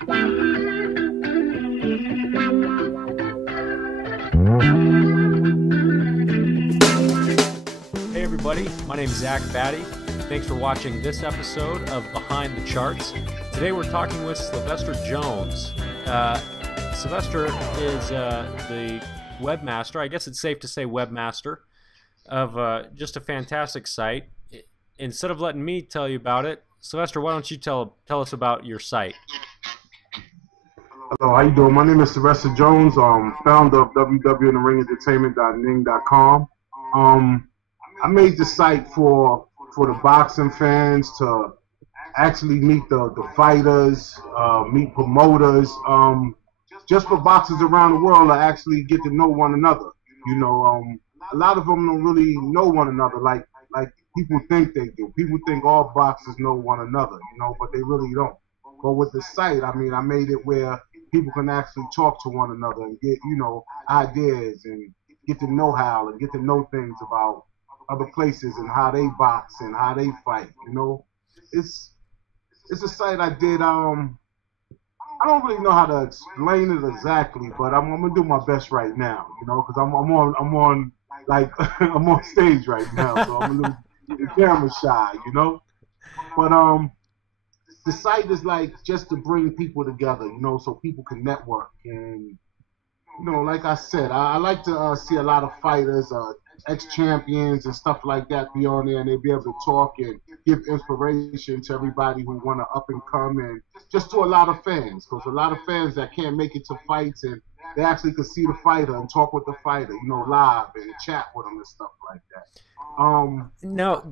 Hey everybody, my name is Zach Batty. Thanks for watching this episode of Behind the Charts. Today we're talking with Sylvester Jones. Sylvester is the webmaster, I guess it's safe to say webmaster, of just a fantastic site. Instead of letting me tell you about it, Sylvester, why don't you tell us about your site? Hello, how you doing? My name is Sylvester Jones, founder of www.intherentertainment.ning.com. I made the site for the boxing fans to actually meet the fighters, meet promoters, just for boxers around the world to actually get to know one another. You know, a lot of them don't really know one another like people think they do. People think all boxers know one another, you know, but they really don't. But with the site, I mean, I made it where people can actually talk to one another and get, you know, ideas and get to know how and get to know things about other places and how they box and how they fight, you know. It's a site I did, I don't really know how to explain it exactly, but I'm gonna do my best right now, you know, because I'm on like I'm on stage right now, so I'm a little camera shy, you know. But the site is like just to bring people together, you know, so people can network. And you know, like I said, I like to see a lot of fighters, ex-champions and stuff like that be on there, and they be able to talk and give inspiration to everybody who want to up and come, and just to a lot of fans, because a lot of fans that can't make it to fights, and they actually can see the fighter and talk with the fighter, you know, live and chat with them and stuff like that. Now,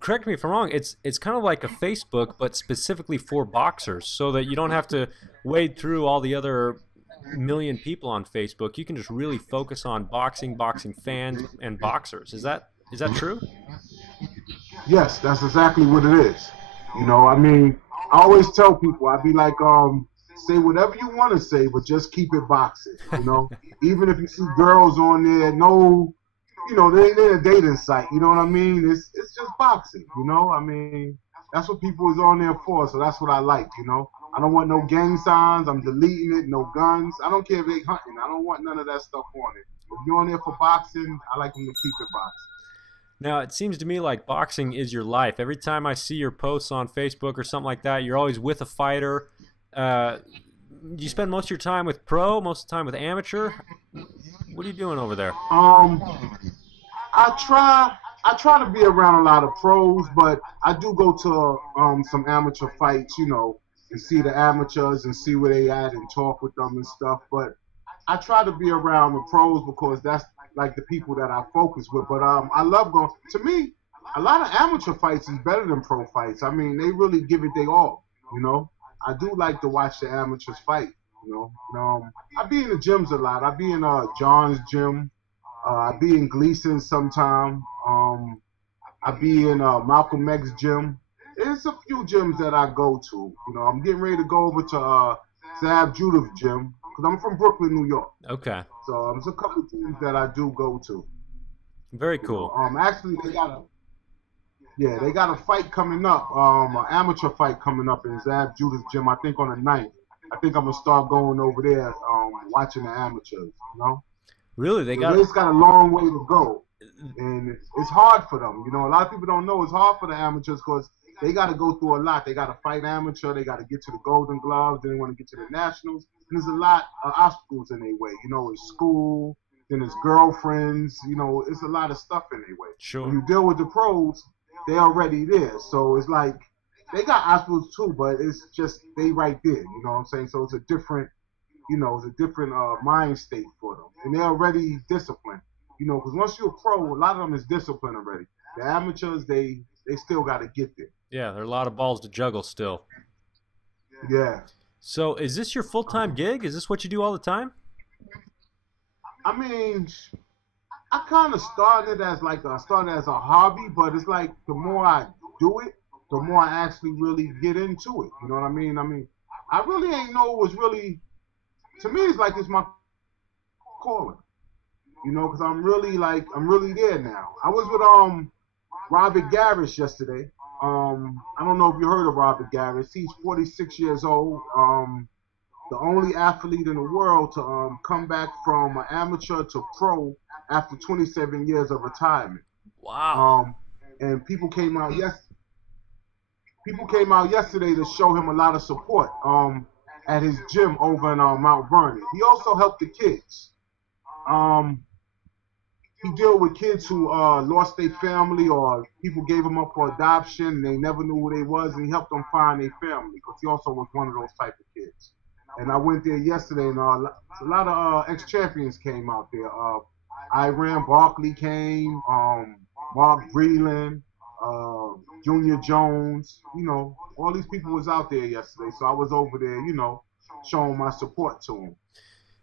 correct me if I'm wrong, it's kind of like a Facebook, but specifically for boxers, so that you don't have to wade through all the other million people on Facebook. You can just really focus on boxing fans, and boxers. Is that true? Yes, that's exactly what it is. You know, I mean, I always tell people, I'd be like, say whatever you want to say, but just keep it boxing, you know? Even if you see girls on there, no, you know, they're a dating site, you know what I mean? It's just boxing, you know? I mean, that's what people is on there for, so that's what I like, you know? I don't want no gang signs, I'm deleting it, no guns. I don't care if they hunting, I don't want none of that stuff on it. If you're on there for boxing, I like them to keep it boxing. Now, it seems to me like boxing is your life. Every time I see your posts on Facebook or something like that, you're always with a fighter. Do you spend most of your time with pro, most of the time with amateur? What are you doing over there? I try to be around a lot of pros, but I do go to some amateur fights, you know, and see the amateurs and see where they at and talk with them and stuff. But I try to be around the pros because that's like the people that I focus with. But I love going. To me, a lot of amateur fights is better than pro fights. I mean, they really give it their all, you know. I do like to watch the amateurs fight, you know. I be in the gyms a lot. I be in John's gym. I be in Gleason sometime. I be in Malcolm X's gym. There's a few gyms that I go to. You know, I'm getting ready to go over to Zab Judith's gym because I'm from Brooklyn, New York. Okay. So there's a couple of gyms that I do go to. Very cool. Actually, they got a fight coming up, an amateur fight coming up in Zab Judith's gym. I think on the 9th. I think I'm gonna start going over there, watching the amateurs. You know. Really, they got a long way to go, and it's hard for them. You know, a lot of people don't know it's hard for the amateurs because they got to go through a lot. They got to fight amateur. They got to get to the Golden Gloves. Then they want to get to the Nationals. And there's a lot of obstacles in their way. You know, it's school. Then there's girlfriends. You know, it's a lot of stuff in their way. Sure. When you deal with the pros, they're already there. So it's like they got obstacles too, but it's just they right there. You know what I'm saying? So it's a different, you know, it's a different mind state for them, and they're already disciplined. You know, because once you're a pro, a lot of them is disciplined already. The amateurs, they still got to get there. Yeah, there are a lot of balls to juggle still. Yeah. So is this your full-time gig? Is this what you do all the time? I mean, I kind of started as a hobby, but it's like the more I do it, the more I actually really get into it. You know what I mean? I really ain't know it was really, to me, it's like it's my calling. You know, because I'm really there now. I was with Robert Garris yesterday. I don't know if you heard of Robert Garris. He's 46 years old. only athlete in the world to come back from an amateur to pro after 27 years of retirement. Wow. And people came out yesterday to show him a lot of support at his gym over in Mount Vernon. He also helped the kids. He dealt with kids who lost their family, or people gave them up for adoption and they never knew who they was, and he helped them find their family because he also was one of those type of kids. And I went there yesterday, and a lot of ex-champions came out there. Iran Barkley came, Mark Breland, Junior Jones, all these people was out there yesterday. So I was over there, showing my support to him.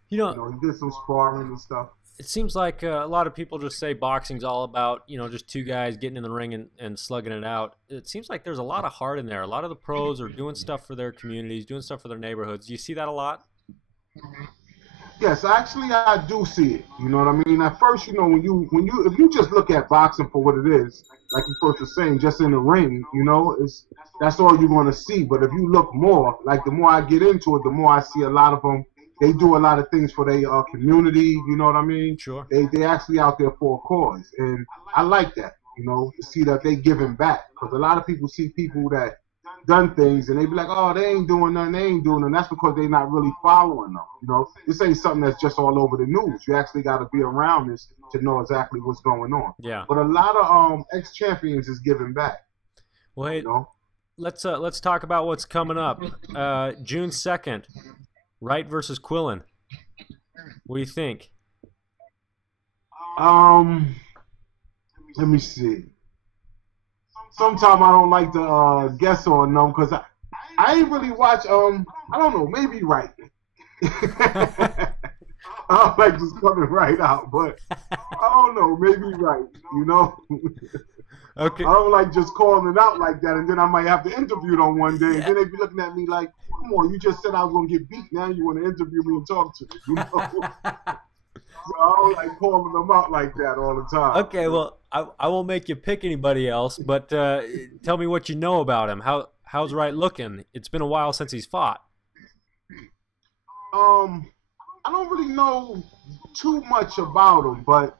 He did some sparring and stuff. It seems like a lot of people just say boxing's all about, just two guys getting in the ring and slugging it out. It seems like there's a lot of heart in there. A lot of the pros are doing stuff for their communities, doing stuff for their neighborhoods. Do you see that a lot? Yes, actually, I do see it. You know what I mean? At first, if you just look at boxing for what it is, like you first were saying, just in the ring, that's all you're going to see. But if you look more, like the more I get into it, the more I see a lot of them. They do a lot of things for their community, you know what I mean? Sure. They actually out there for a cause, and I like that, to see that they giving back. Because a lot of people see people that done things, and they be like, oh, they ain't doing nothing, and that's because they not really following them, This ain't something that's just all over the news. You actually got to be around this to know exactly what's going on. Yeah. But a lot of ex-champions is giving back. Well, hey, let's talk about what's coming up. June 2nd. Wright versus Quillen. What do you think? Let me see. Sometimes I don't like to guess on them because I ain't really watch. I don't know. Maybe Wright. I don't like just coming right out, but I don't know. Maybe Wright. Okay. I don't like just calling it out like that, and then I might have to interview them one day, and then they be looking at me like, come on, you just said I was going to get beat, now you want to interview me and talk to me, So I don't like calling them out like that all the time. Okay, well, I won't make you pick anybody else, but tell me what you know about him. How's Wright looking? It's been a while since he's fought. I don't really know too much about him, but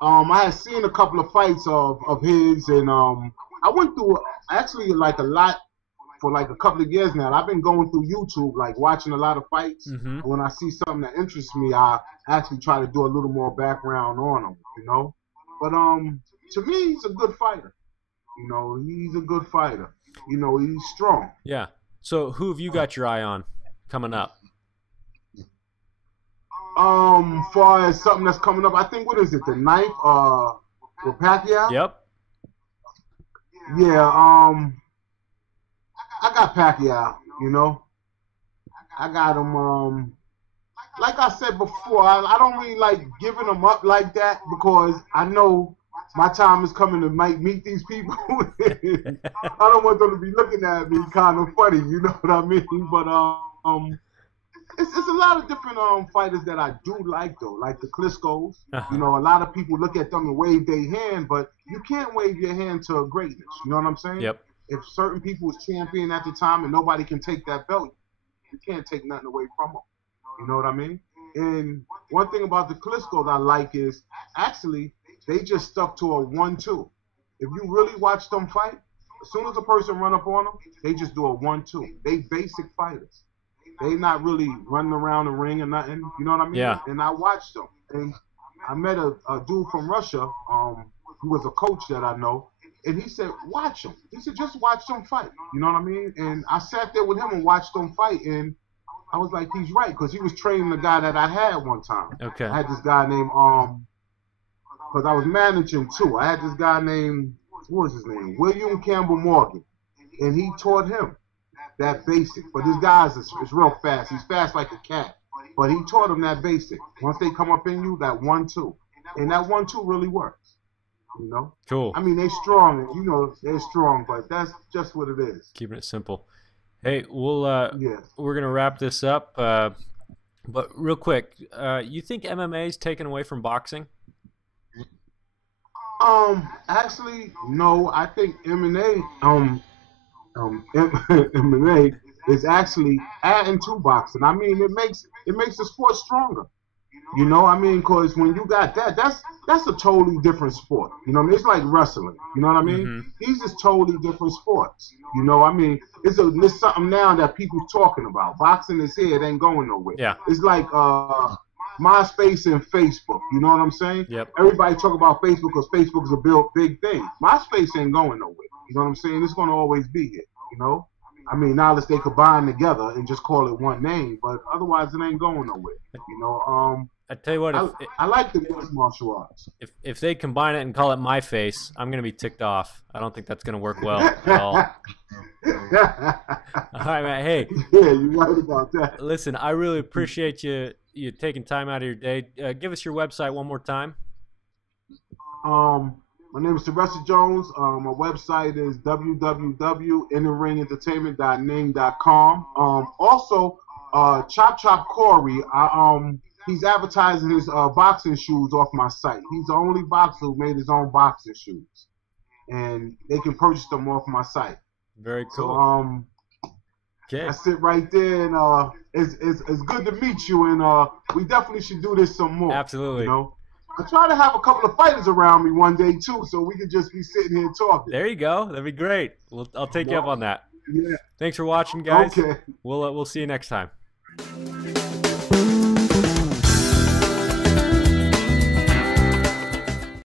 I had seen a couple of fights of his, and I went through actually like a lot for like a couple of years now. I've been going through YouTube, like watching a lot of fights. Mm-hmm. When I see something that interests me, I actually try to do a little more background on him, But to me, he's a good fighter. He's a good fighter. He's strong. Yeah. So who have you got your eye on coming up? Far as something that's coming up, I think, what is it, the 9th, with Pacquiao? Yep. Yeah, I got Pacquiao, I got him, like I said before, I don't really like giving them up like that because I know my time is coming to meet these people. I don't want them to be looking at me kind of funny, you know what I mean? But, it's a lot of different fighters that I do like, though, like the Klitschko's. Uh-huh. A lot of people look at them and wave their hand, but you can't wave your hand to greatness. You know what I'm saying? Yep. If certain people was champion at the time and nobody can take that belt, you can't take nothing away from them. You know what I mean? And one thing about the Klitschko's I like is, actually, they just stuck to a 1-2. If you really watch them fight, as soon as a person run up on them, they just do a 1-2. They basic fighters. They not really running around the ring or nothing. You know what I mean? Yeah. And I watched them. And I met a dude from Russia who was a coach that I know. And he said, watch them. He said, just watch them fight. You know what I mean? And I sat there with him and watched them fight. And I was like, he's right. Because he was training the guy that I had one time. Okay. I had this guy named, because I was managing too. I had this guy named, what was his name? William Campbell Morgan. And he taught him that basic. But this guy is real fast. He's fast like a cat. But he taught him that basic. Once they come up in you, that 1-2. And that 1-2 really works. Cool. I mean, they're strong. They're strong, but that's just what it is. Keeping it simple. Hey, we're going to wrap this up. But real quick, you think MMA is taken away from boxing? Actually, no. I think MMA is actually adding to boxing. I mean, it makes the sport stronger. You know, I mean, because when you got that, that's a totally different sport. You know what I mean? It's like wrestling. You know what I mean? Mm-hmm. These is totally different sports. You know, I mean, it's something now that people talking about. Boxing is here; it ain't going nowhere. Yeah. It's like MySpace and Facebook. You know what I'm saying? Yep. Everybody talk about Facebook because Facebook is a big thing. MySpace ain't going nowhere. You know what I'm saying? It's going to always be here. You know? I mean, now unless they combine together and just call it one name, but otherwise it ain't going nowhere. You know, I tell you what, I like the mixed martial arts. If they combine it and call it My Face, I'm gonna be ticked off. I don't think that's gonna work well at all. All right, man. Hey, yeah, you're right about that. Listen, I really appreciate you taking time out of your day. Give us your website one more time. My name is Sylvester Jones. My website is www.intheringentertainment.ning.com. Also, Chop Corey, he's advertising his boxing shoes off my site. He's the only boxer who made his own boxing shoes, and they can purchase them off my site. Very cool. So, okay. That's it right there, and it's good to meet you, and we definitely should do this some more. Absolutely. You know? I try to have a couple of fighters around me one day too, so we could just be sitting here talking. There you go. That'd be great. I'll take you up on that. Yeah. Thanks for watching, guys. Okay. We'll see you next time.